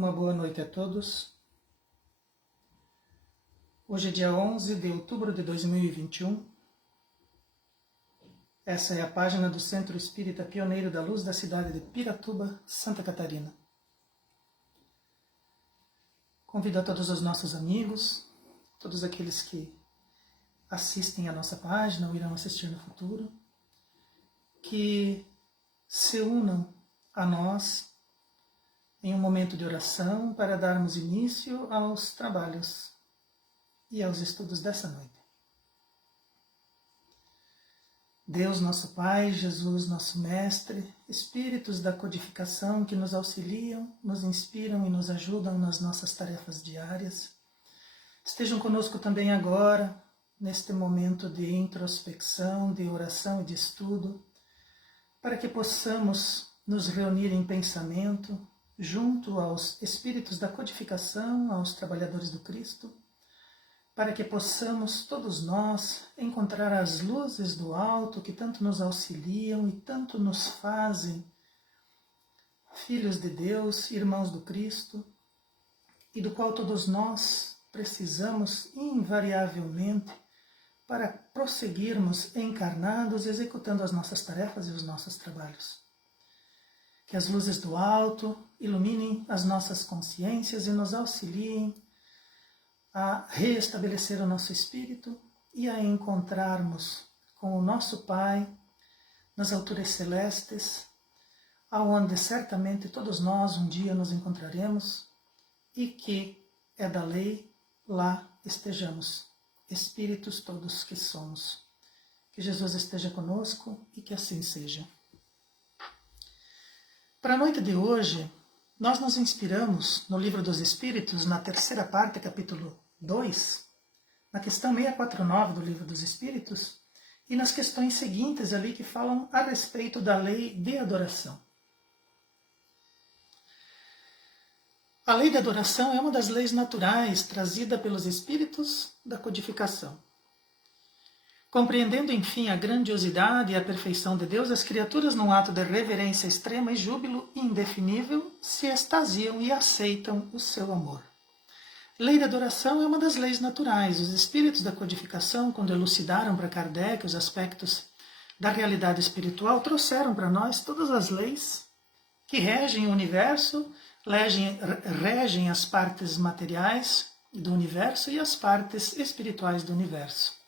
Uma boa noite a todos. Hoje é dia 11 de outubro de 2021. Essa é a página do Centro Espírita Pioneiro da Luz da cidade de Piratuba, Santa Catarina. Convido a todos os nossos amigos, todos aqueles que assistem à nossa página ou irão assistir no futuro, que se unam a nós em um momento de oração para darmos início aos trabalhos e aos estudos dessa noite. Deus, nosso Pai, Jesus, nosso Mestre, Espíritos da codificação que nos auxiliam, nos inspiram e nos ajudam nas nossas tarefas diárias, estejam conosco também agora, neste momento de introspecção, de oração e de estudo, para que possamos nos reunir em pensamento, junto aos Espíritos da codificação, aos trabalhadores do Cristo, para que possamos, todos nós, encontrar as luzes do alto que tanto nos auxiliam e tanto nos fazem filhos de Deus, irmãos do Cristo, e do qual todos nós precisamos invariavelmente para prosseguirmos encarnados, executando as nossas tarefas e os nossos trabalhos. Que as luzes do alto iluminem as nossas consciências e nos auxiliem a reestabelecer o nosso espírito e a encontrarmos com o nosso Pai nas alturas celestes, aonde certamente todos nós um dia nos encontraremos e que é da lei lá estejamos, espíritos todos que somos. Que Jesus esteja conosco e que assim seja. Para a noite de hoje, nós nos inspiramos no Livro dos Espíritos, na terceira parte, capítulo 2, na questão 649 do Livro dos Espíritos, e nas questões seguintes ali que falam a respeito da lei de adoração. A lei de adoração é uma das leis naturais trazida pelos Espíritos da codificação. Compreendendo, enfim, a grandiosidade e a perfeição de Deus, as criaturas, num ato de reverência extrema e júbilo indefinível, se extasiam e aceitam o seu amor. Lei da adoração é uma das leis naturais. Os espíritos da codificação, quando elucidaram para Kardec os aspectos da realidade espiritual, trouxeram para nós todas as leis que regem o universo, regem as partes materiais do universo e as partes espirituais do universo.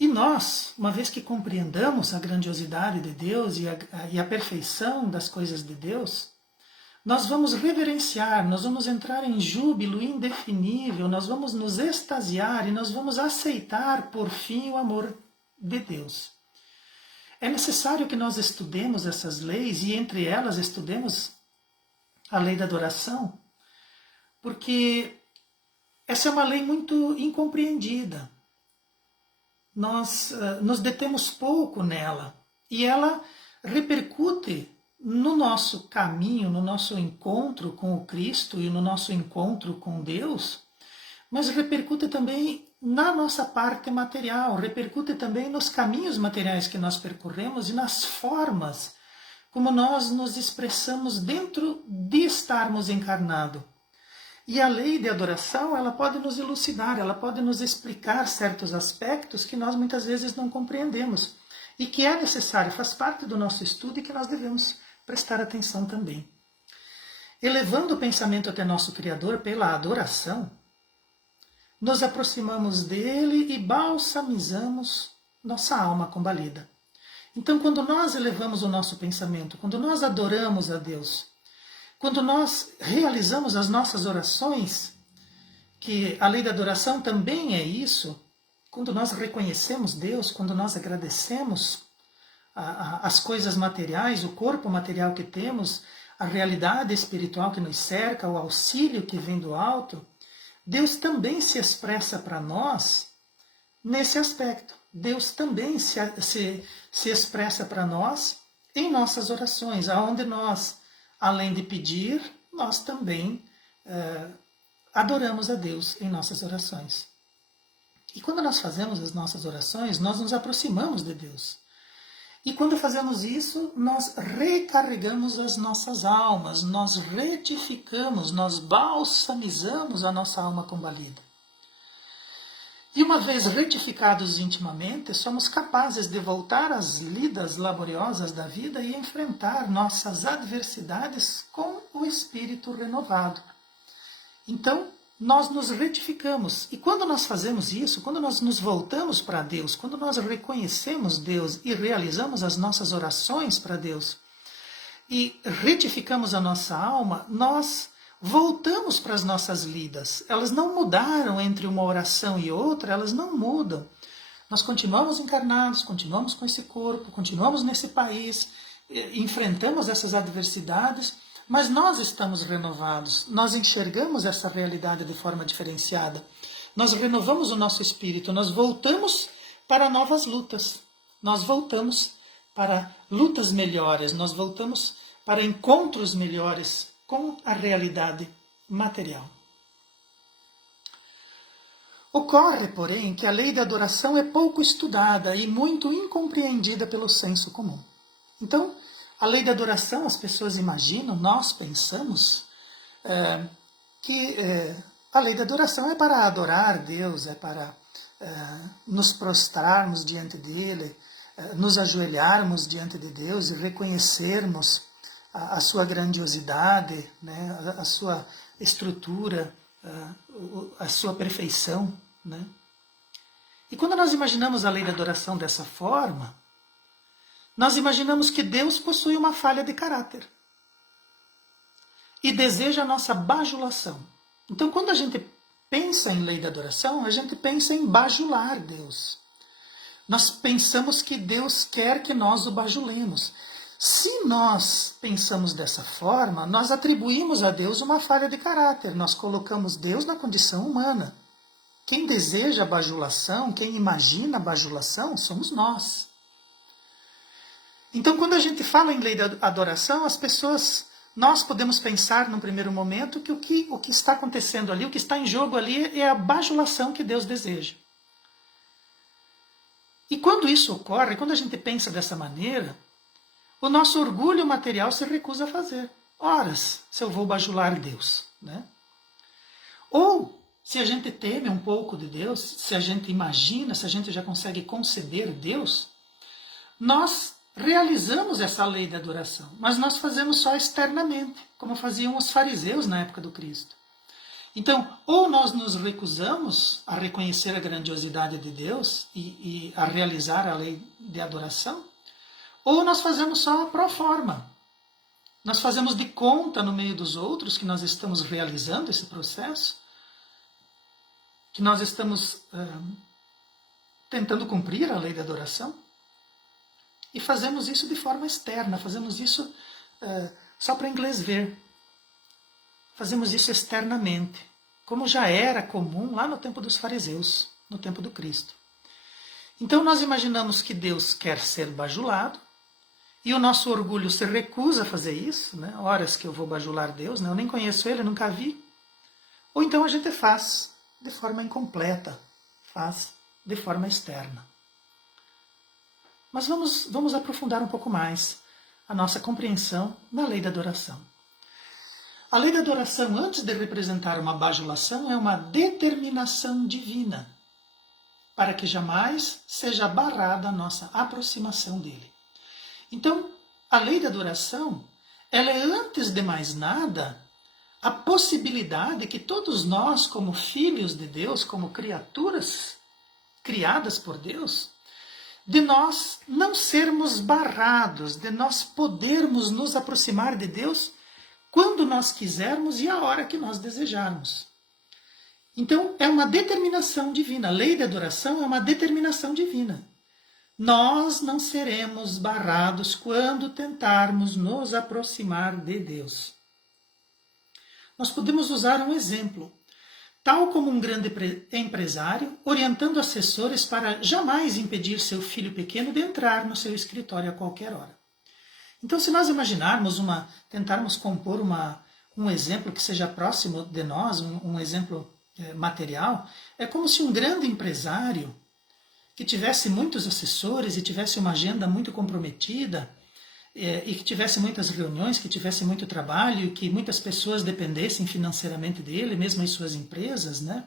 E nós, uma vez que compreendamos a grandiosidade de Deus e a perfeição das coisas de Deus, nós vamos reverenciar, nós vamos entrar em júbilo indefinível, nós vamos nos extasiar e nós vamos aceitar, por fim, o amor de Deus. É necessário que nós estudemos essas leis e, entre elas, estudemos a lei da adoração, porque essa é uma lei muito incompreendida. Nós nos detemos pouco nela e ela repercute no nosso caminho, no nosso encontro com o Cristo e no nosso encontro com Deus, mas repercute também na nossa parte material, repercute também nos caminhos materiais que nós percorremos e nas formas como nós nos expressamos dentro de estarmos encarnados. E a lei de adoração, ela pode nos elucidar, ela pode nos explicar certos aspectos que nós muitas vezes não compreendemos e que é necessário, faz parte do nosso estudo e que nós devemos prestar atenção também. Elevando o pensamento até nosso Criador pela adoração, nos aproximamos dele e balsamizamos nossa alma combalida. Então, quando nós elevamos o nosso pensamento, quando nós adoramos a Deus, quando nós realizamos as nossas orações, que a lei da adoração também é isso, quando nós reconhecemos Deus, quando nós agradecemos as coisas materiais, o corpo material que temos, a realidade espiritual que nos cerca, o auxílio que vem do alto, Deus também se expressa para nós nesse aspecto. Deus também se expressa para nós em nossas orações, aonde nós, além de pedir, nós também adoramos a Deus em nossas orações. E quando nós fazemos as nossas orações, nós nos aproximamos de Deus. E quando fazemos isso, nós recarregamos as nossas almas, nós retificamos, nós balsamizamos a nossa alma combalida. E uma vez retificados intimamente, somos capazes de voltar às lidas laboriosas da vida e enfrentar nossas adversidades com o espírito renovado. Então, nós nos retificamos. E quando nós fazemos isso, quando nós nos voltamos para Deus, quando nós reconhecemos Deus e realizamos as nossas orações para Deus e retificamos a nossa alma, nós voltamos para as nossas lidas. Elas não mudaram entre uma oração e outra, elas não mudam. Nós continuamos encarnados, continuamos com esse corpo, continuamos nesse país, enfrentamos essas adversidades, mas nós estamos renovados, nós enxergamos essa realidade de forma diferenciada, nós renovamos o nosso espírito, nós voltamos para novas lutas, nós voltamos para lutas melhores, nós voltamos para encontros melhores com a realidade material. Ocorre, porém, que a lei da adoração é pouco estudada e muito incompreendida pelo senso comum. Então, a lei da adoração, as pessoas imaginam, nós pensamos que a lei da adoração é para adorar Deus, é para nos prostrarmos diante dele, nos ajoelharmos diante de Deus e reconhecermos a sua grandiosidade, né, a sua estrutura, a sua perfeição. Né? E quando nós imaginamos a lei da adoração dessa forma, nós imaginamos que Deus possui uma falha de caráter e deseja a nossa bajulação. Então, quando a gente pensa em lei da adoração, a gente pensa em bajular Deus. Nós pensamos que Deus quer que nós o bajulemos. Se nós pensamos dessa forma, nós atribuímos a Deus uma falha de caráter, nós colocamos Deus na condição humana. Quem deseja a bajulação, quem imagina a bajulação, somos nós. Então, quando a gente fala em lei da adoração, as pessoas, nós podemos pensar num primeiro momento que o que está acontecendo ali, o que está em jogo ali é a bajulação que Deus deseja. E quando isso ocorre, quando a gente pensa dessa maneira, o nosso orgulho material se recusa a fazer. Horas, se eu vou bajular Deus. Né? Ou, se a gente teme um pouco de Deus, se a gente imagina, se a gente já consegue conceber Deus, nós realizamos essa lei da adoração, mas nós fazemos só externamente, como faziam os fariseus na época do Cristo. Então, ou nós nos recusamos a reconhecer a grandiosidade de Deus e a realizar a lei de adoração, ou nós fazemos só pro forma. Nós fazemos de conta no meio dos outros que nós estamos realizando esse processo, que nós estamos tentando cumprir a lei da adoração, e fazemos isso de forma externa, fazemos isso só para inglês ver. Fazemos isso externamente, como já era comum lá no tempo dos fariseus, no tempo do Cristo. Então nós imaginamos que Deus quer ser bajulado, e o nosso orgulho se recusa a fazer isso, né? Horas que eu vou bajular Deus, né? Eu nem conheço Ele, nunca vi. Ou então a gente faz de forma incompleta, faz de forma externa. Mas vamos aprofundar um pouco mais a nossa compreensão da lei da adoração. A lei da adoração, antes de representar uma bajulação, é uma determinação divina, para que jamais seja barrada a nossa aproximação dele. Então, a lei da adoração, ela é, antes de mais nada, a possibilidade que todos nós, como filhos de Deus, como criaturas criadas por Deus, de nós não sermos barrados, de nós podermos nos aproximar de Deus quando nós quisermos e a hora que nós desejarmos. Então, é uma determinação divina. A lei da adoração é uma determinação divina. Nós não seremos barrados quando tentarmos nos aproximar de Deus. Nós podemos usar um exemplo. Tal como um grande empresário, orientando assessores para jamais impedir seu filho pequeno de entrar no seu escritório a qualquer hora. Então, se nós imaginarmos tentarmos compor um exemplo que seja próximo de nós, um exemplo material, é como se um grande empresário que tivesse muitos assessores e tivesse uma agenda muito comprometida, e que tivesse muitas reuniões, que tivesse muito trabalho, que muitas pessoas dependessem financeiramente dele, mesmo as suas empresas, né?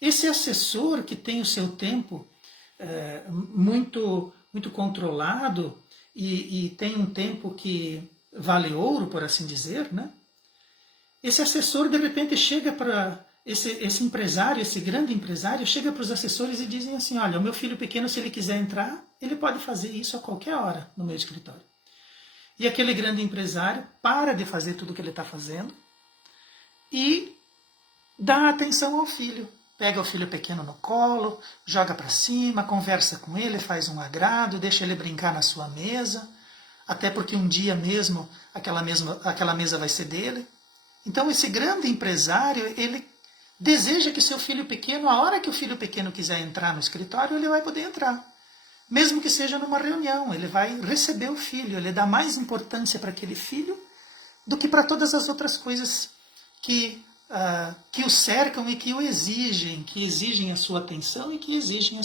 Esse assessor que tem o seu tempo muito controlado e tem um tempo que vale ouro, por assim dizer, né? Esse assessor, de repente, chega para esse empresário, esse grande empresário, chega para os assessores e dizem assim, olha, o meu filho pequeno, se ele quiser entrar, ele pode fazer isso a qualquer hora no meu escritório. E aquele grande empresário para de fazer tudo o que ele está fazendo e dá atenção ao filho. Pega o filho pequeno no colo, joga para cima, conversa com ele, faz um agrado, deixa ele brincar na sua mesa, até porque um dia mesmo aquela mesa vai ser dele. Então esse grande empresário, ele deseja que seu filho pequeno, a hora que o filho pequeno quiser entrar no escritório, ele vai poder entrar. Mesmo que seja numa reunião, ele vai receber o filho, ele dá mais importância para aquele filho do que para todas as outras coisas que o cercam e que exigem a sua atenção e que exigem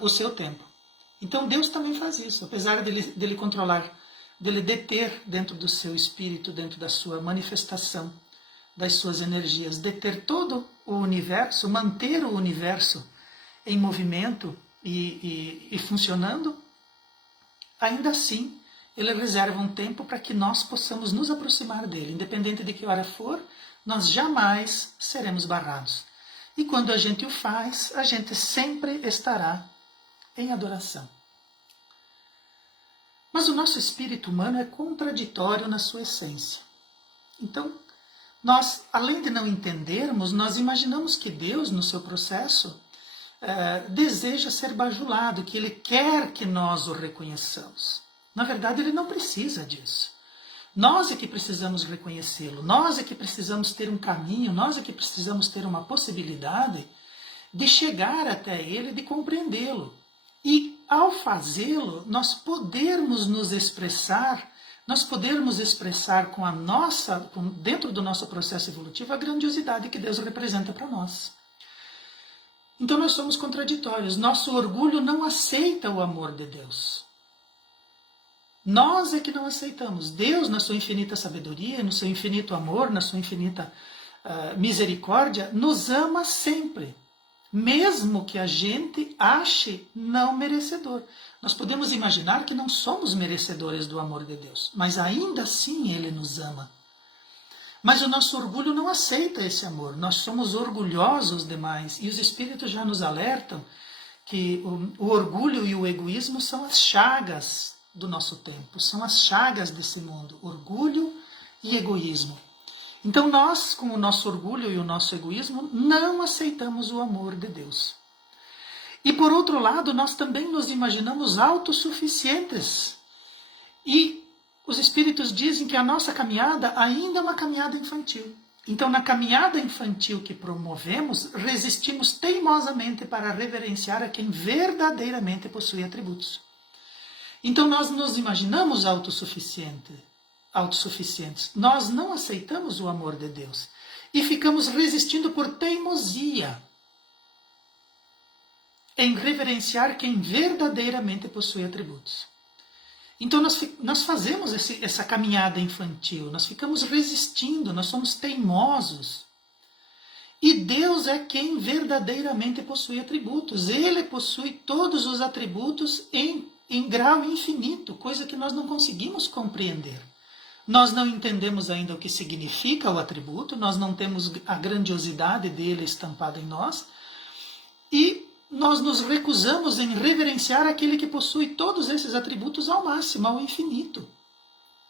o seu tempo. Então Deus também faz isso, apesar dele controlar, dele deter dentro do seu espírito, dentro da sua manifestação, das suas energias, deter todo o universo, manter o universo em movimento e funcionando, ainda assim ele reserva um tempo para que nós possamos nos aproximar dele, independente de que hora for, nós jamais seremos barrados. E quando a gente o faz, a gente sempre estará em adoração. Mas o nosso espírito humano é contraditório na sua essência. Então, nós, além de não entendermos, nós imaginamos que Deus, no seu processo, deseja ser bajulado, que Ele quer que nós o reconheçamos. Na verdade, Ele não precisa disso. Nós é que precisamos reconhecê-lo, nós é que precisamos ter um caminho, nós é que precisamos ter uma possibilidade de chegar até Ele, de compreendê-lo. E, ao fazê-lo, nós podermos nos expressar, dentro do nosso processo evolutivo, a grandiosidade que Deus representa para nós. Então nós somos contraditórios. Nosso orgulho não aceita o amor de Deus. Nós é que não aceitamos. Deus, na sua infinita sabedoria, no seu infinito amor, na sua infinita misericórdia, nos ama sempre. Mesmo que a gente ache não merecedor. Nós podemos imaginar que não somos merecedores do amor de Deus, mas ainda assim Ele nos ama. Mas o nosso orgulho não aceita esse amor, nós somos orgulhosos demais, e os espíritos já nos alertam que o orgulho e o egoísmo são as chagas do nosso tempo, são as chagas desse mundo, orgulho e egoísmo. Então nós, com o nosso orgulho e o nosso egoísmo, não aceitamos o amor de Deus. E por outro lado, nós também nos imaginamos autossuficientes. E os espíritos dizem que a nossa caminhada ainda é uma caminhada infantil. Então, na caminhada infantil que promovemos, resistimos teimosamente para reverenciar a quem verdadeiramente possui atributos. Então, nós nos imaginamos autossuficientes. Nós não aceitamos o amor de Deus e ficamos resistindo por teimosia em reverenciar quem verdadeiramente possui atributos. Então nós fazemos essa caminhada infantil, nós ficamos resistindo, nós somos teimosos. E Deus é quem verdadeiramente possui atributos. Ele possui todos os atributos em grau infinito, coisa que nós não conseguimos compreender. Nós não entendemos ainda o que significa o atributo, nós não temos a grandiosidade dele estampada em nós, e nós nos recusamos em reverenciar aquele que possui todos esses atributos ao máximo, ao infinito.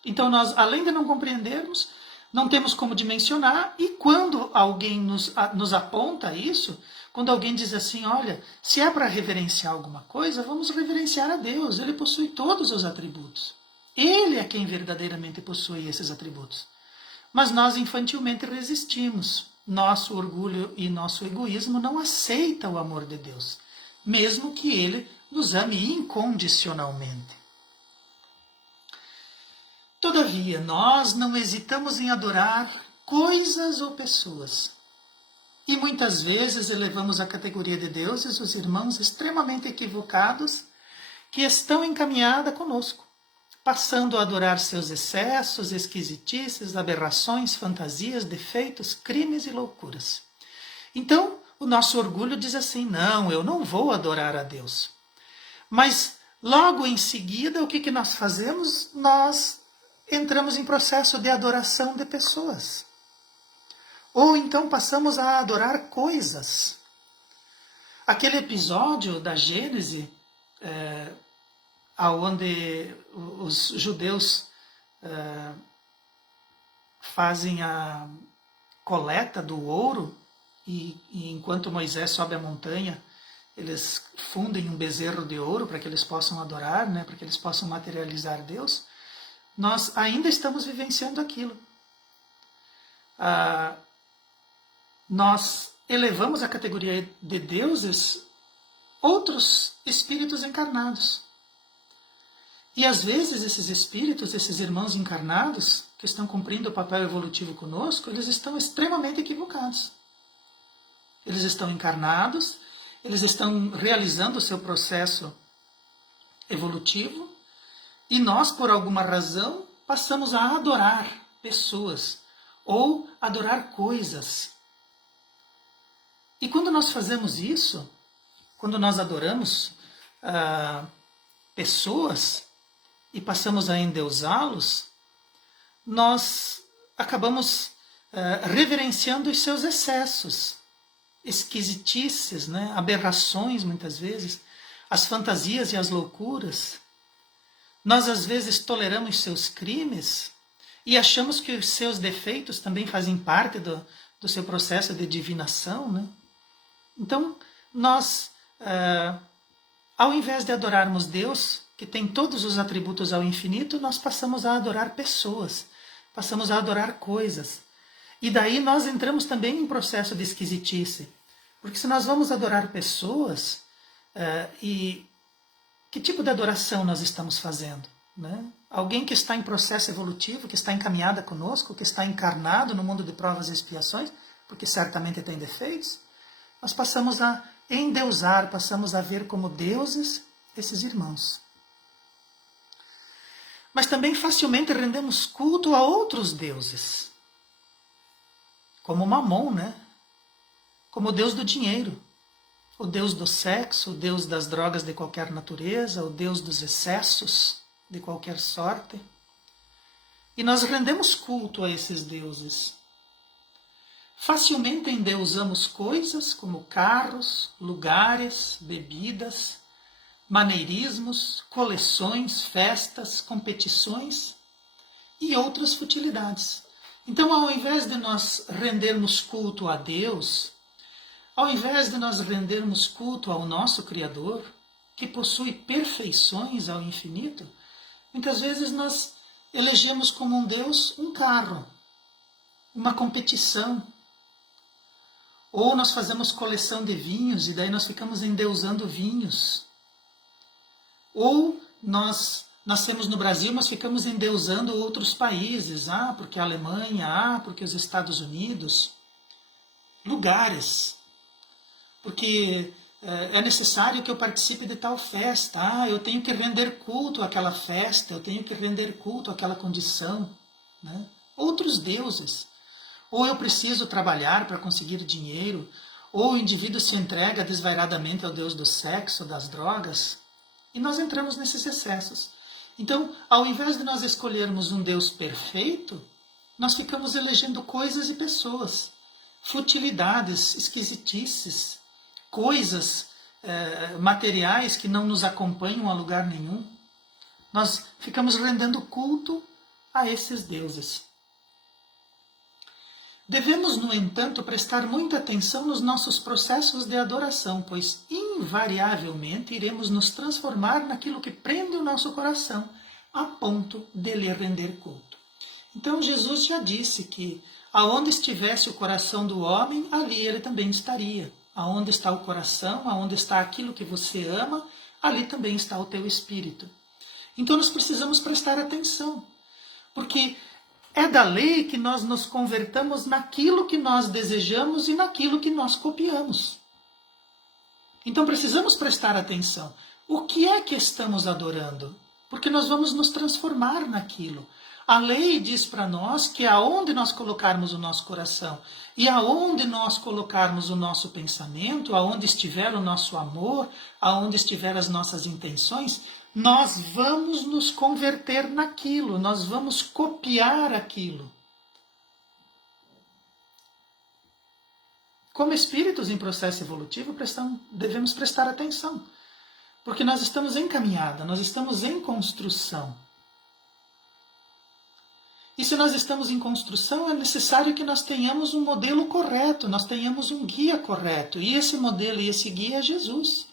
Então nós, além de não compreendermos, não temos como dimensionar, e quando alguém nos aponta isso, quando alguém diz assim, olha, se é para reverenciar alguma coisa, vamos reverenciar a Deus, Ele possui todos os atributos. Ele é quem verdadeiramente possui esses atributos. Mas nós infantilmente resistimos. Nosso orgulho e nosso egoísmo não aceitam o amor de Deus, mesmo que Ele nos ame incondicionalmente. Todavia, nós não hesitamos em adorar coisas ou pessoas. E muitas vezes elevamos à categoria de deuses os irmãos extremamente equivocados que estão encaminhados conosco, passando a adorar seus excessos, esquisitices, aberrações, fantasias, defeitos, crimes e loucuras. Então, o nosso orgulho diz assim: não, eu não vou adorar a Deus. Mas logo em seguida, o que nós fazemos? Nós entramos em processo de adoração de pessoas. Ou então passamos a adorar coisas. Aquele episódio da Gênese, onde os judeus fazem a coleta do ouro, e enquanto Moisés sobe a montanha, eles fundem um bezerro de ouro para que eles possam adorar, né, para que eles possam materializar Deus. Nós ainda estamos vivenciando aquilo. Nós elevamos à categoria de deuses outros espíritos encarnados. E às vezes esses espíritos, esses irmãos encarnados, que estão cumprindo o papel evolutivo conosco, eles estão extremamente equivocados. Eles estão encarnados, eles estão realizando o seu processo evolutivo, e nós, por alguma razão, passamos a adorar pessoas ou adorar coisas. E quando nós fazemos isso, quando nós adoramos pessoas e passamos a endeusá-los, nós acabamos reverenciando os seus excessos, esquisitices, né? Aberrações muitas vezes, as fantasias e as loucuras. Nós às vezes toleramos seus crimes e achamos que os seus defeitos também fazem parte do seu processo de divinação, né? Então, nós, ao invés de adorarmos Deus, que tem todos os atributos ao infinito, nós passamos a adorar pessoas, passamos a adorar coisas. E daí nós entramos também em processo de esquisitice. Porque se nós vamos adorar pessoas, e que tipo de adoração nós estamos fazendo? Né? Alguém que está em processo evolutivo, que está encaminhada conosco, que está encarnado no mundo de provas e expiações, porque certamente tem defeitos, nós passamos a endeusar, passamos a ver como deuses esses irmãos. Mas também facilmente rendemos culto a outros deuses, como Mamon, né? Como o deus do dinheiro, o deus do sexo, o deus das drogas de qualquer natureza, o deus dos excessos de qualquer sorte. E nós rendemos culto a esses deuses. Facilmente endeusamos coisas como carros, lugares, bebidas, maneirismos, coleções, festas, competições e outras futilidades. Então, ao invés de nós rendermos culto a Deus, ao invés de nós rendermos culto ao nosso Criador, que possui perfeições ao infinito, muitas vezes nós elegemos como um Deus um carro, uma competição. Ou nós fazemos coleção de vinhos e daí nós ficamos endeusando vinhos. Ou nós nascemos no Brasil, mas ficamos endeusando outros países. Porque a Alemanha, porque os Estados Unidos. Lugares. Porque é necessário que eu participe de tal festa. Eu tenho que render culto àquela festa, eu tenho que render culto àquela condição. Né? Outros deuses. Ou eu preciso trabalhar para conseguir dinheiro, ou o indivíduo se entrega desvairadamente ao deus do sexo, das drogas, e nós entramos nesses excessos. Então, ao invés de nós escolhermos um Deus perfeito, nós ficamos elegendo coisas e pessoas, futilidades, esquisitices, coisas materiais que não nos acompanham a lugar nenhum. Nós ficamos rendendo culto a esses deuses. Devemos, no entanto, prestar muita atenção nos nossos processos de adoração, pois invariavelmente iremos nos transformar naquilo que prende o nosso coração, a ponto de lhe render culto. Então Jesus já disse que aonde estivesse o coração do homem, ali ele também estaria. Aonde está o coração, aonde está aquilo que você ama, ali também está o teu espírito. Então nós precisamos prestar atenção, porque É da lei que nós nos convertamos naquilo que nós desejamos e naquilo que nós copiamos. Então precisamos prestar atenção. O que é que estamos adorando? Porque nós vamos nos transformar naquilo. A lei diz para nós que aonde nós colocarmos o nosso coração e aonde nós colocarmos o nosso pensamento, aonde estiver o nosso amor, aonde estiver as nossas intenções, nós vamos nos converter naquilo, nós vamos copiar aquilo. Como espíritos em processo evolutivo, devemos prestar atenção, porque nós estamos em caminhada, nós estamos em construção. E se nós estamos em construção, é necessário que nós tenhamos um modelo correto, nós tenhamos um guia correto. E esse modelo e esse guia é Jesus.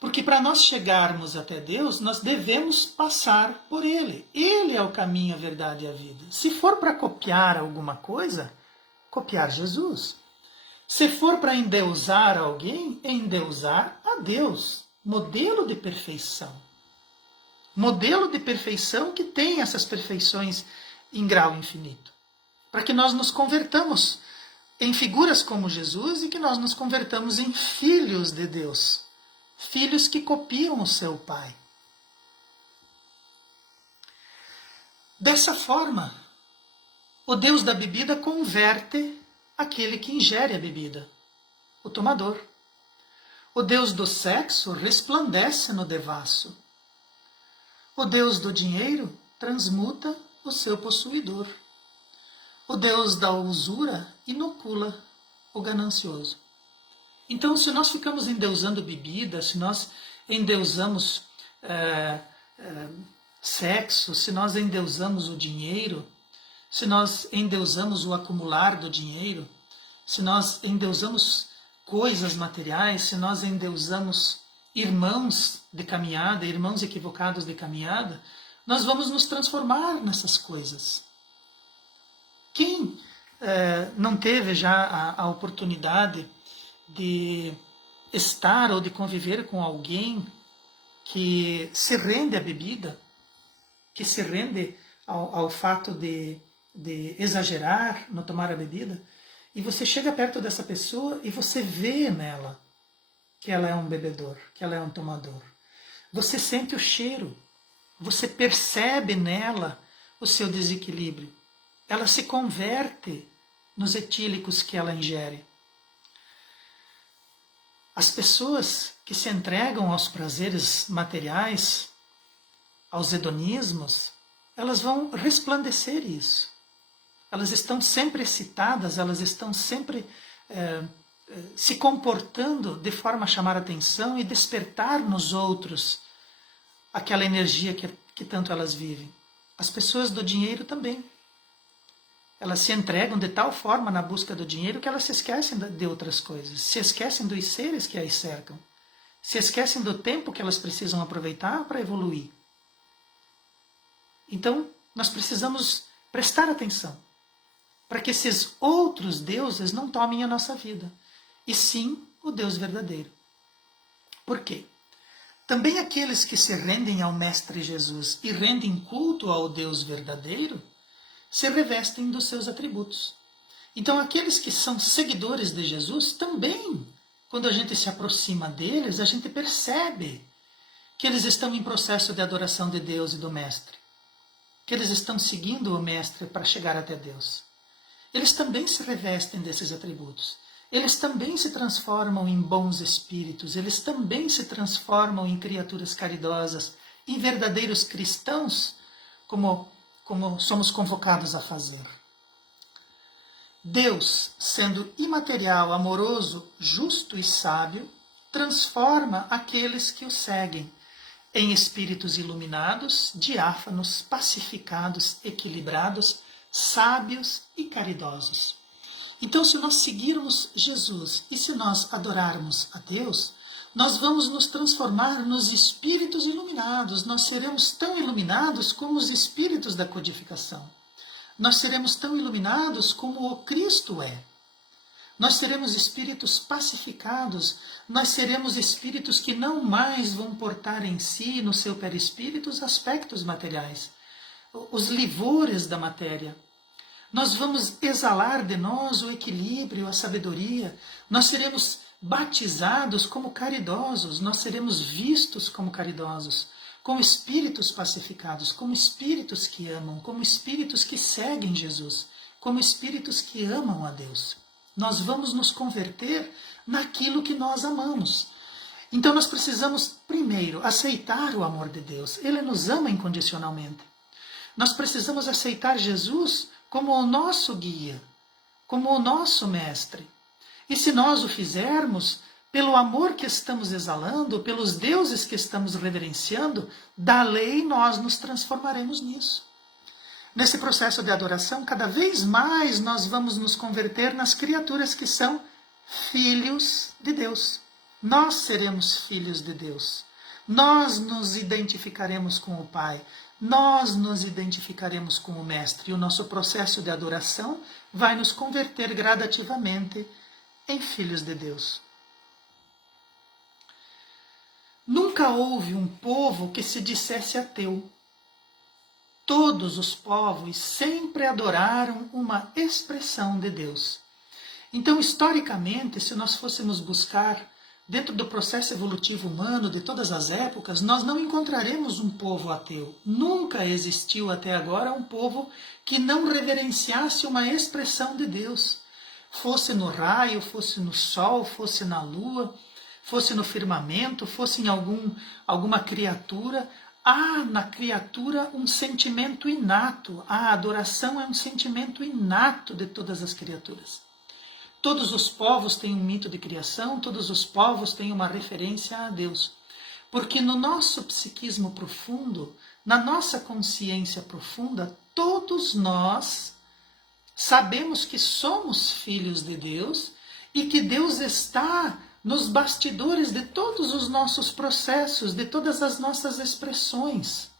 Porque para nós chegarmos até Deus, nós devemos passar por Ele. Ele é o caminho, a verdade e a vida. Se for para copiar alguma coisa, copiar Jesus. Se for para endeusar alguém, endeusar a Deus. Modelo de perfeição. Modelo de perfeição que tem essas perfeições em grau infinito. Para que nós nos convertamos em figuras como Jesus e que nós nos convertamos em filhos de Deus. Filhos que copiam o seu Pai. Dessa forma, o Deus da bebida converte aquele que ingere a bebida, o tomador. O Deus do sexo resplandece no devasso. O Deus do dinheiro transmuta o seu possuidor. O Deus da usura inocula o ganancioso. Então, se nós ficamos endeusando bebida, se nós endeusamos sexo, se nós endeusamos o dinheiro, se nós endeusamos o acumular do dinheiro, se nós endeusamos coisas materiais, se nós endeusamos irmãos de caminhada, irmãos equivocados de caminhada, nós vamos nos transformar nessas coisas. Quem não teve já a oportunidade de estar ou de conviver com alguém que se rende à bebida, que se rende ao fato de exagerar no tomar a bebida, e você chega perto dessa pessoa e você vê nela que ela é um bebedor, que ela é um tomador. Você sente o cheiro, você percebe nela o seu desequilíbrio. Ela se converte nos etílicos que ela ingere. As pessoas que se entregam aos prazeres materiais, aos hedonismos, elas vão resplandecer isso. Elas estão sempre excitadas, elas estão sempre se comportando de forma a chamar atenção e despertar nos outros aquela energia que tanto elas vivem. As pessoas do dinheiro também. Elas se entregam de tal forma na busca do dinheiro que elas se esquecem de outras coisas, se esquecem dos seres que as cercam, se esquecem do tempo que elas precisam aproveitar para evoluir. Então, nós precisamos prestar atenção para que esses outros deuses não tomem a nossa vida, e sim o Deus verdadeiro. Por quê? Também aqueles que se rendem ao Mestre Jesus e rendem culto ao Deus verdadeiro, se revestem dos seus atributos. Então, aqueles que são seguidores de Jesus, também, quando a gente se aproxima deles, a gente percebe que eles estão em processo de adoração de Deus e do Mestre, que eles estão seguindo o Mestre para chegar até Deus. Eles também se revestem desses atributos. Eles também se transformam em bons espíritos, eles também se transformam em criaturas caridosas, em verdadeiros cristãos, como somos convocados a fazer. Deus, sendo imaterial, amoroso, justo e sábio, transforma aqueles que o seguem em espíritos iluminados, diáfanos, pacificados, equilibrados, sábios e caridosos. Então, se nós seguirmos Jesus e se nós adorarmos a Deus, nós vamos nos transformar nos espíritos iluminados. Nós seremos tão iluminados como os espíritos da codificação. Nós seremos tão iluminados como o Cristo é. Nós seremos espíritos pacificados. Nós seremos espíritos que não mais vão portar em si, no seu perispírito, os aspectos materiais. os livores da matéria. Nós vamos exalar de nós o equilíbrio, a sabedoria. Nós seremos batizados como caridosos, nós seremos vistos como caridosos, como espíritos pacificados, como espíritos que amam, como espíritos que seguem Jesus, como espíritos que amam a Deus. Nós vamos nos converter naquilo que nós amamos. Então nós precisamos, primeiro, aceitar o amor de Deus. Ele nos ama incondicionalmente. Nós precisamos aceitar Jesus como o nosso guia, como o nosso mestre. E se nós o fizermos, pelo amor que estamos exalando, pelos deuses que estamos reverenciando, da lei nós nos transformaremos nisso. Nesse processo de adoração, cada vez mais nós vamos nos converter nas criaturas que são filhos de Deus. Nós seremos filhos de Deus. Nós nos identificaremos com o Pai. Nós nos identificaremos com o Mestre. E o nosso processo de adoração vai nos converter gradativamente em filhos de Deus. Nunca houve um povo que se dissesse ateu. Todos os povos sempre adoraram uma expressão de Deus. Então, historicamente, se nós fôssemos buscar dentro do processo evolutivo humano de todas as épocas, nós não encontraremos um povo ateu. Nunca existiu até agora um povo que não reverenciasse uma expressão de Deus. Fosse no raio, fosse no sol, fosse na lua, fosse no firmamento, fosse em alguma criatura. Há na criatura um sentimento inato. A adoração é um sentimento inato de todas as criaturas. Todos os povos têm um mito de criação, todos os povos têm uma referência a Deus. Porque no nosso psiquismo profundo, na nossa consciência profunda, todos nós sabemos que somos filhos de Deus e que Deus está nos bastidores de todos os nossos processos, de todas as nossas expressões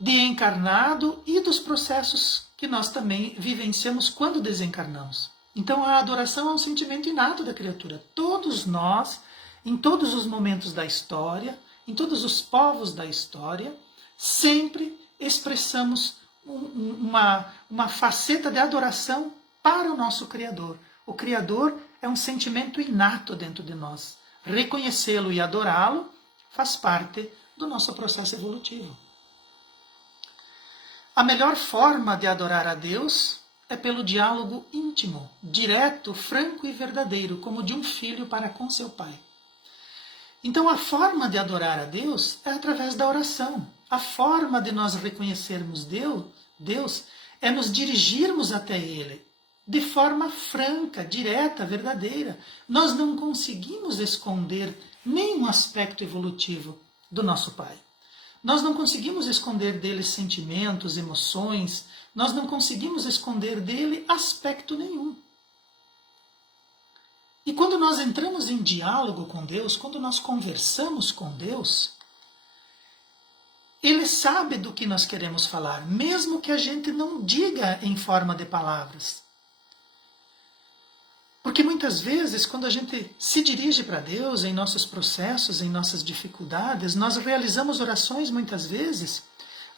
de encarnado e dos processos que nós também vivenciamos quando desencarnamos. Então a adoração é um sentimento inato da criatura. Todos nós, em todos os momentos da história, em todos os povos da história, sempre expressamos uma faceta de adoração para o nosso Criador. O Criador é um sentimento inato dentro de nós. Reconhecê-lo e adorá-lo faz parte do nosso processo evolutivo. A melhor forma de adorar a Deus é pelo diálogo íntimo, direto, franco e verdadeiro, como de um filho para com seu pai. Então a forma de adorar a Deus é através da oração. A forma de nós reconhecermos Deus é nos dirigirmos até Ele, de forma franca, direta, verdadeira. Nós não conseguimos esconder nenhum aspecto evolutivo do nosso Pai. Nós não conseguimos esconder dele sentimentos, emoções, nós não conseguimos esconder dele aspecto nenhum. E quando nós entramos em diálogo com Deus, quando nós conversamos com Deus, Ele sabe do que nós queremos falar, mesmo que a gente não diga em forma de palavras. Porque muitas vezes, quando a gente se dirige para Deus em nossos processos, em nossas dificuldades, nós realizamos orações muitas vezes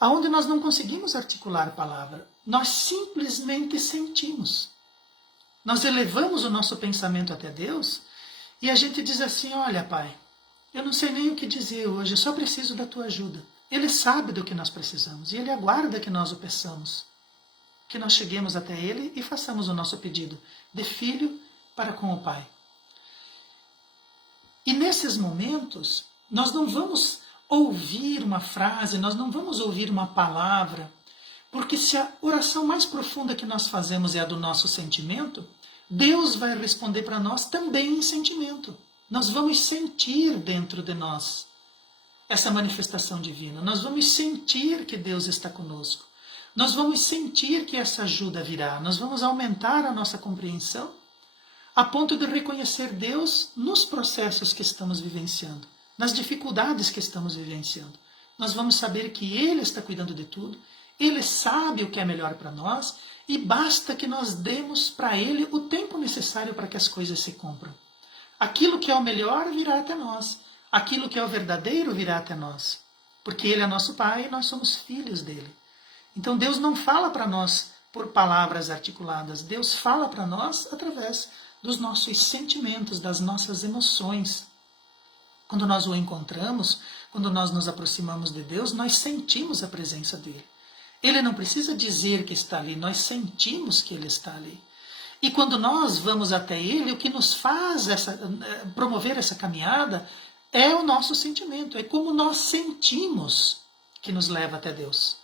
onde nós não conseguimos articular a palavra. Nós simplesmente sentimos. Nós elevamos o nosso pensamento até Deus e a gente diz assim: olha, Pai, eu não sei nem o que dizer hoje, eu só preciso da tua ajuda. Ele sabe do que nós precisamos e Ele aguarda que nós o peçamos, que nós cheguemos até Ele e façamos o nosso pedido de filho para com o Pai. E nesses momentos, nós não vamos ouvir uma frase, nós não vamos ouvir uma palavra, porque se a oração mais profunda que nós fazemos é a do nosso sentimento, Deus vai responder para nós também em sentimento. Nós vamos sentir dentro de nós essa manifestação divina, nós vamos sentir que Deus está conosco, nós vamos sentir que essa ajuda virá, nós vamos aumentar a nossa compreensão a ponto de reconhecer Deus nos processos que estamos vivenciando, nas dificuldades que estamos vivenciando. Nós vamos saber que Ele está cuidando de tudo, Ele sabe o que é melhor para nós e basta que nós demos para Ele o tempo necessário para que as coisas se cumpram. Aquilo que é o melhor virá até nós, aquilo que é o verdadeiro virá até nós. porque Ele é nosso Pai e nós somos filhos dEle. Então Deus não fala para nós por palavras articuladas, Deus fala para nós através dos nossos sentimentos, das nossas emoções. Quando nós o encontramos, quando nós nos aproximamos de Deus, nós sentimos a presença dEle. Ele não precisa dizer que está ali, nós sentimos que Ele está ali. E quando nós vamos até Ele, o que nos faz promover essa caminhada é o nosso sentimento, é como nós sentimos que nos leva até Deus.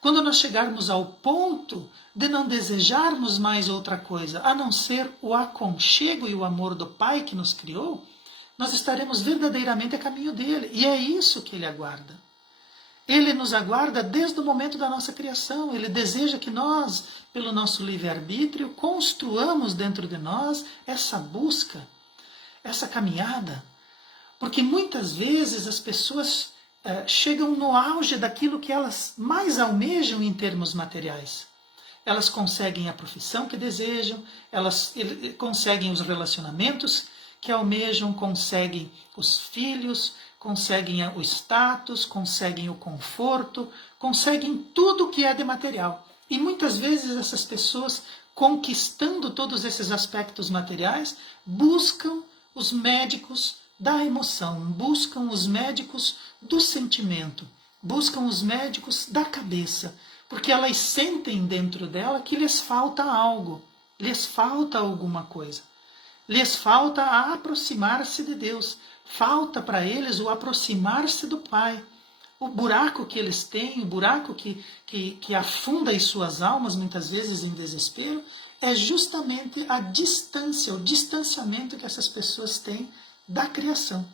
Quando nós chegarmos ao ponto de não desejarmos mais outra coisa, a não ser o aconchego e o amor do Pai que nos criou, nós estaremos verdadeiramente a caminho dele. E é isso que ele aguarda. Ele nos aguarda desde o momento da nossa criação. Ele deseja que nós, pelo nosso livre-arbítrio, construamos dentro de nós essa busca, essa caminhada. Porque muitas vezes as pessoas chegam no auge daquilo que elas mais almejam em termos materiais. Elas conseguem a profissão que desejam, elas conseguem os relacionamentos que almejam, conseguem os filhos, conseguem o status, conseguem o conforto, conseguem tudo que é de material. E muitas vezes essas pessoas, conquistando todos esses aspectos materiais, buscam os médicos da emoção, buscam os médicos do sentimento, buscam os médicos da cabeça, porque elas sentem dentro dela que lhes falta algo, lhes falta alguma coisa, lhes falta a aproximar-se de Deus, falta para eles o aproximar-se do Pai. O buraco que eles têm, o buraco que afunda as suas almas, muitas vezes em desespero, é justamente a distância, o distanciamento que essas pessoas têm da criação.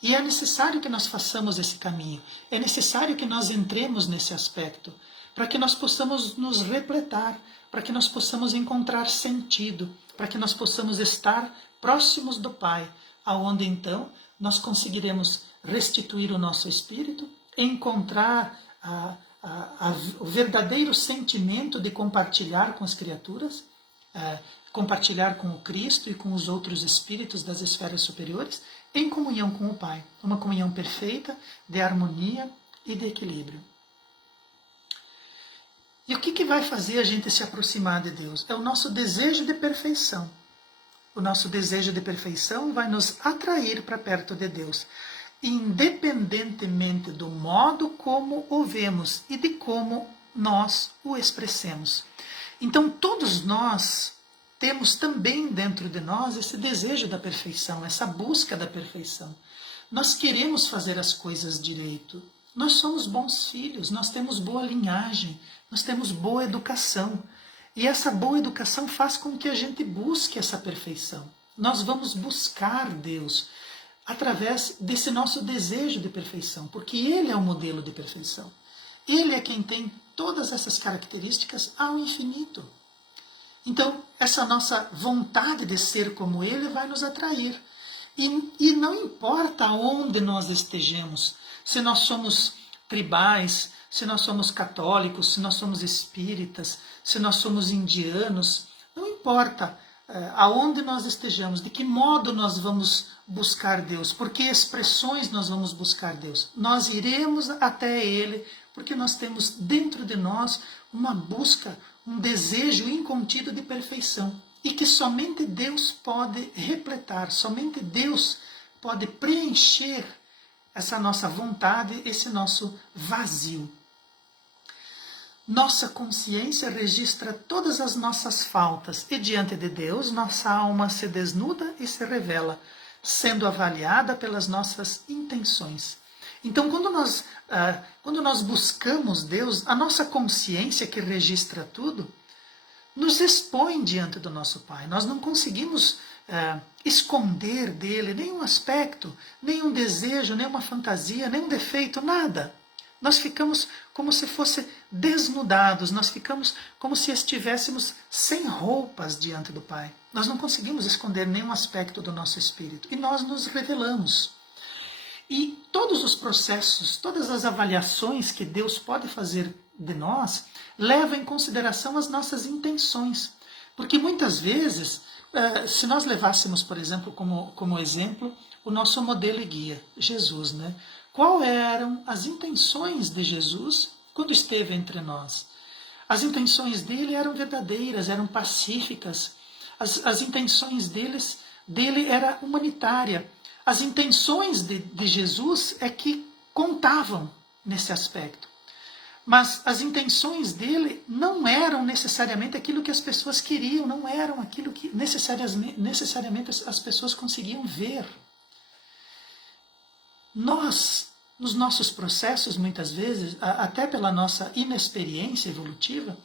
E é necessário que nós façamos esse caminho, é necessário que nós entremos nesse aspecto, para que nós possamos nos repletar, para que nós possamos encontrar sentido, para que nós possamos estar próximos do Pai, aonde então nós conseguiremos restituir o nosso espírito, encontrar o verdadeiro sentimento de compartilhar com as criaturas, compartilhar com o Cristo e com os outros espíritos das esferas superiores, em comunhão com o Pai. Uma comunhão perfeita, de harmonia e de equilíbrio. E o que vai fazer a gente se aproximar de Deus? É o nosso desejo de perfeição. O nosso desejo de perfeição vai nos atrair para perto de Deus, independentemente do modo como o vemos e de como nós o expressemos. Então todos nós temos também dentro de nós esse desejo da perfeição, essa busca da perfeição. Nós queremos fazer as coisas direito. Nós somos bons filhos, nós temos boa linhagem, nós temos boa educação. E essa boa educação faz com que a gente busque essa perfeição. Nós vamos buscar Deus através desse nosso desejo de perfeição, porque Ele é o modelo de perfeição. Ele é quem tem todas essas características ao infinito. Então, essa nossa vontade de ser como Ele vai nos atrair. E não importa onde nós estejamos, se nós somos tribais, se nós somos católicos, se nós somos espíritas, se nós somos indianos, não importa aonde nós estejamos, de que modo nós vamos buscar Deus, por que expressões nós vamos buscar Deus. Nós iremos até Ele, porque nós temos dentro de nós uma busca, um desejo incontido de perfeição, e que somente Deus pode repletar, somente Deus pode preencher essa nossa vontade, esse nosso vazio. Nossa consciência registra todas as nossas faltas e diante de Deus nossa alma se desnuda e se revela, sendo avaliada pelas nossas intenções. Então, quando nós buscamos Deus, a nossa consciência que registra tudo, nos expõe diante do nosso Pai. Nós não conseguimos esconder dele nenhum aspecto, nenhum desejo, nenhuma fantasia, nenhum defeito, nada. Nós ficamos como se fosse desnudados, nós ficamos como se estivéssemos sem roupas diante do Pai. Nós não conseguimos esconder nenhum aspecto do nosso espírito e nós nos revelamos. E todos os processos, todas as avaliações que Deus pode fazer de nós, levam em consideração as nossas intenções. Porque muitas vezes, se nós levássemos, por exemplo, como exemplo, o nosso modelo e guia, Jesus, né? qual eram as intenções de Jesus quando esteve entre nós. As intenções dele eram verdadeiras, eram pacíficas. As intenções dele era humanitária. As intenções de Jesus é que contavam nesse aspecto. Mas as intenções dele não eram necessariamente aquilo que as pessoas queriam, não eram aquilo que necessariamente as pessoas conseguiam ver. Nós, nos nossos processos, muitas vezes, até pela nossa inexperiência evolutiva,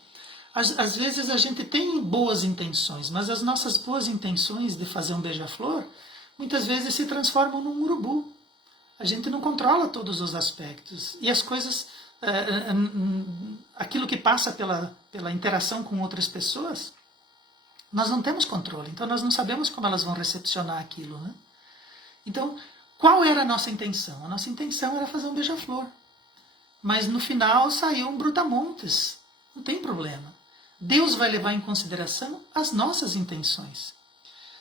às vezes a gente tem boas intenções, mas as nossas boas intenções de fazer um beija-flor, muitas vezes se transformam num urubu. A gente não controla todos os aspectos. E as coisas, aquilo que passa pela interação com outras pessoas, nós não temos controle. Então nós não sabemos como elas vão recepcionar aquilo, né? Então, qual era a nossa intenção? A nossa intenção era fazer um beija-flor. Mas no final saiu um brutamontes. Não tem problema. Deus vai levar em consideração as nossas intenções.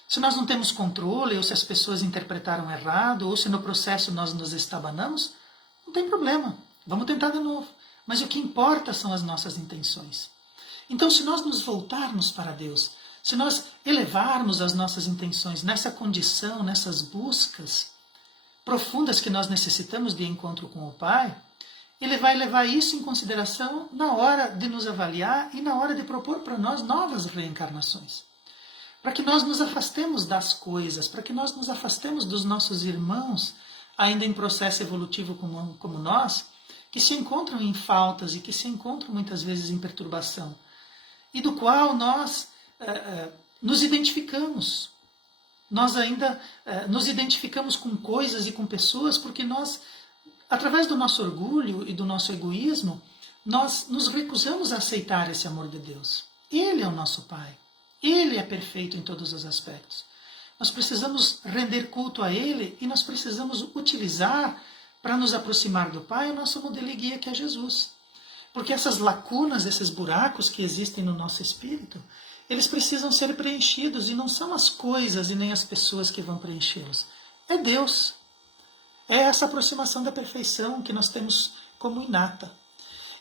Se nós não temos controle, ou se as pessoas interpretaram errado, ou se no processo nós nos estabanamos, não tem problema. Vamos tentar de novo. Mas o que importa são as nossas intenções. Então, se nós nos voltarmos para Deus, se nós elevarmos as nossas intenções nessa condição, nessas buscas profundas que nós necessitamos de encontro com o Pai, Ele vai levar isso em consideração na hora de nos avaliar e na hora de propor para nós novas reencarnações. Para que nós nos afastemos das coisas, para que nós nos afastemos dos nossos irmãos, ainda em processo evolutivo como nós, que se encontram em faltas e que se encontram muitas vezes em perturbação, e do qual nós nos identificamos. Nós ainda nos identificamos com coisas e com pessoas porque nós, através do nosso orgulho e do nosso egoísmo, nós nos recusamos a aceitar esse amor de Deus. Ele é o nosso Pai. Ele é perfeito em todos os aspectos. Nós precisamos render culto a Ele e nós precisamos utilizar para nos aproximar do Pai o nosso modelo e guia que é Jesus. Porque essas lacunas, esses buracos que existem no nosso espírito, eles precisam ser preenchidos e não são as coisas e nem as pessoas que vão preenchê-los. É Deus. É essa aproximação da perfeição que nós temos como inata.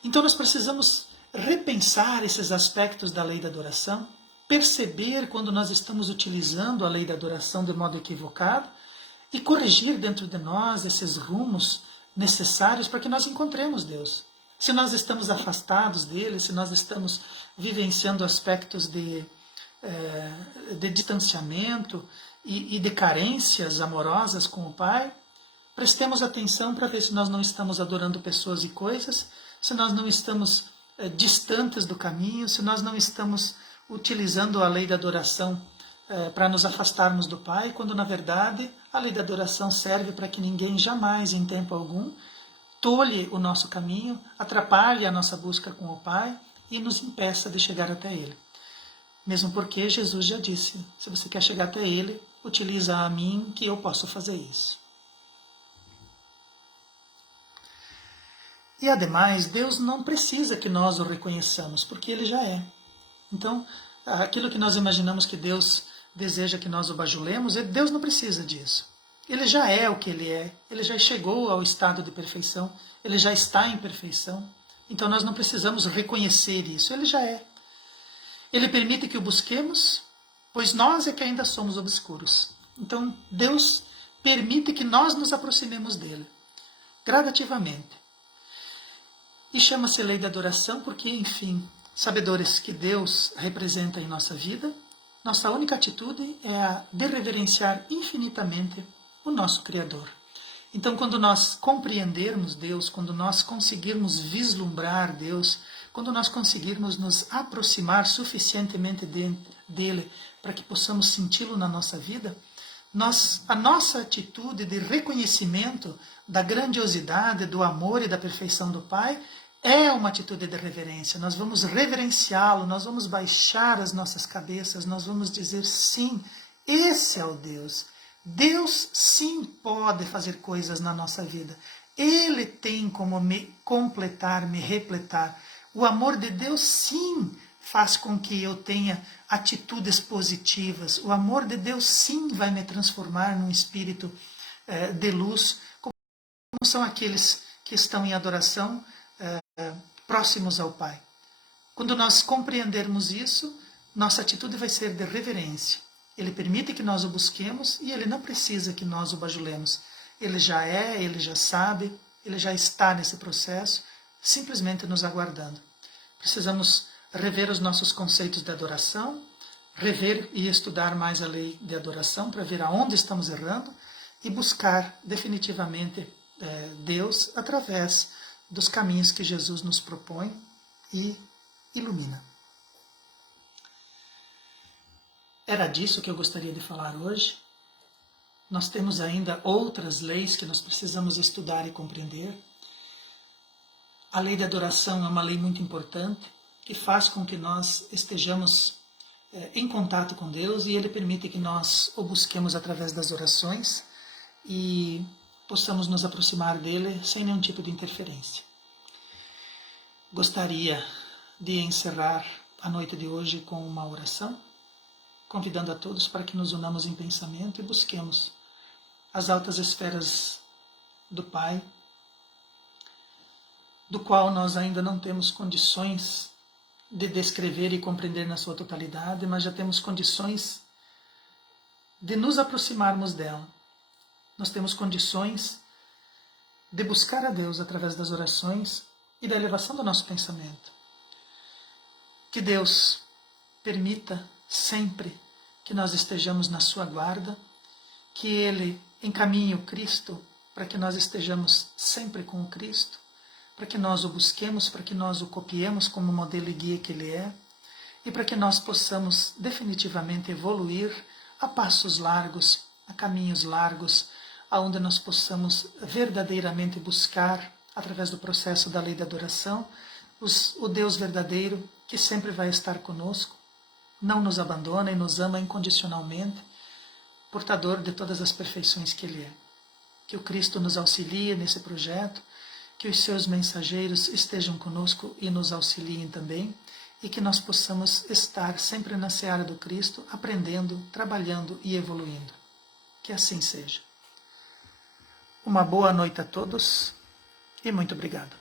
Então nós precisamos repensar esses aspectos da lei da adoração, perceber quando nós estamos utilizando a lei da adoração de modo equivocado e corrigir dentro de nós esses rumos necessários para que nós encontremos Deus. Se nós estamos afastados dele, se nós estamos vivenciando aspectos de distanciamento e de carências amorosas com o Pai, prestemos atenção para ver se nós não estamos adorando pessoas e coisas, se nós não estamos distantes do caminho, se nós não estamos utilizando a lei da adoração para nos afastarmos do Pai, quando na verdade a lei da adoração serve para que ninguém jamais, em tempo algum, tolhe o nosso caminho, atrapalhe a nossa busca com o Pai e nos impeça de chegar até Ele. Mesmo porque Jesus já disse, se você quer chegar até Ele, utiliza a mim que eu posso fazer isso. E ademais, Deus não precisa que nós o reconheçamos, porque Ele já é. Então, aquilo que nós imaginamos que Deus deseja que nós o bajulemos, Deus não precisa disso. Ele já é o que Ele é, Ele já chegou ao estado de perfeição, Ele já está em perfeição, então nós não precisamos reconhecer isso, Ele já é. Ele permite que o busquemos, pois nós é que ainda somos obscuros. Então Deus permite que nós nos aproximemos dEle, gradativamente. E chama-se lei da adoração porque, enfim, sabedores que Deus representa em nossa vida, nossa única atitude é a de reverenciar infinitamente o nosso Criador. Então, quando nós compreendermos Deus, quando nós conseguirmos vislumbrar Deus, quando nós conseguirmos nos aproximar suficientemente dele para que possamos senti-lo na nossa vida, a nossa atitude de reconhecimento da grandiosidade, do amor e da perfeição do Pai é uma atitude de reverência. Nós vamos reverenciá-lo, nós vamos baixar as nossas cabeças, nós vamos dizer sim, esse é o Deus. Deus sim pode fazer coisas na nossa vida. Ele tem como me completar, me repletar. O amor de Deus sim faz com que eu tenha atitudes positivas. O amor de Deus sim vai me transformar num espírito de luz, são aqueles que estão em adoração próximos ao Pai. Quando nós compreendermos isso, nossa atitude vai ser de reverência. Ele permite que nós o busquemos e ele não precisa que nós o bajulemos. Ele já é, ele já sabe, ele já está nesse processo, simplesmente nos aguardando. Precisamos rever os nossos conceitos de adoração, rever e estudar mais a lei de adoração para ver aonde estamos errando e buscar definitivamente Deus através dos caminhos que Jesus nos propõe e ilumina. Era disso que eu gostaria de falar hoje. Nós temos ainda outras leis que nós precisamos estudar e compreender. A lei da adoração é uma lei muito importante, que faz com que nós estejamos em contato com Deus e Ele permite que nós o busquemos através das orações e possamos nos aproximar dele sem nenhum tipo de interferência. Gostaria de encerrar a noite de hoje com uma oração, convidando a todos para que nos unamos em pensamento e busquemos as altas esferas do Pai, do qual nós ainda não temos condições de descrever e compreender na sua totalidade, mas já temos condições de nos aproximarmos dela. Nós temos condições de buscar a Deus através das orações e da elevação do nosso pensamento. Que Deus permita sempre que nós estejamos na sua guarda, que Ele encaminhe o Cristo para que nós estejamos sempre com o Cristo, para que nós o busquemos, para que nós o copiemos como modelo e guia que Ele é, e para que nós possamos definitivamente evoluir a passos largos, a caminhos largos, aonde nós possamos verdadeiramente buscar, através do processo da lei da adoração, o Deus verdadeiro que sempre vai estar conosco, não nos abandona e nos ama incondicionalmente, portador de todas as perfeições que Ele é. Que o Cristo nos auxilie nesse projeto, que os seus mensageiros estejam conosco e nos auxiliem também, e que nós possamos estar sempre na seara do Cristo, aprendendo, trabalhando e evoluindo. Que assim seja. Uma boa noite a todos e muito obrigado.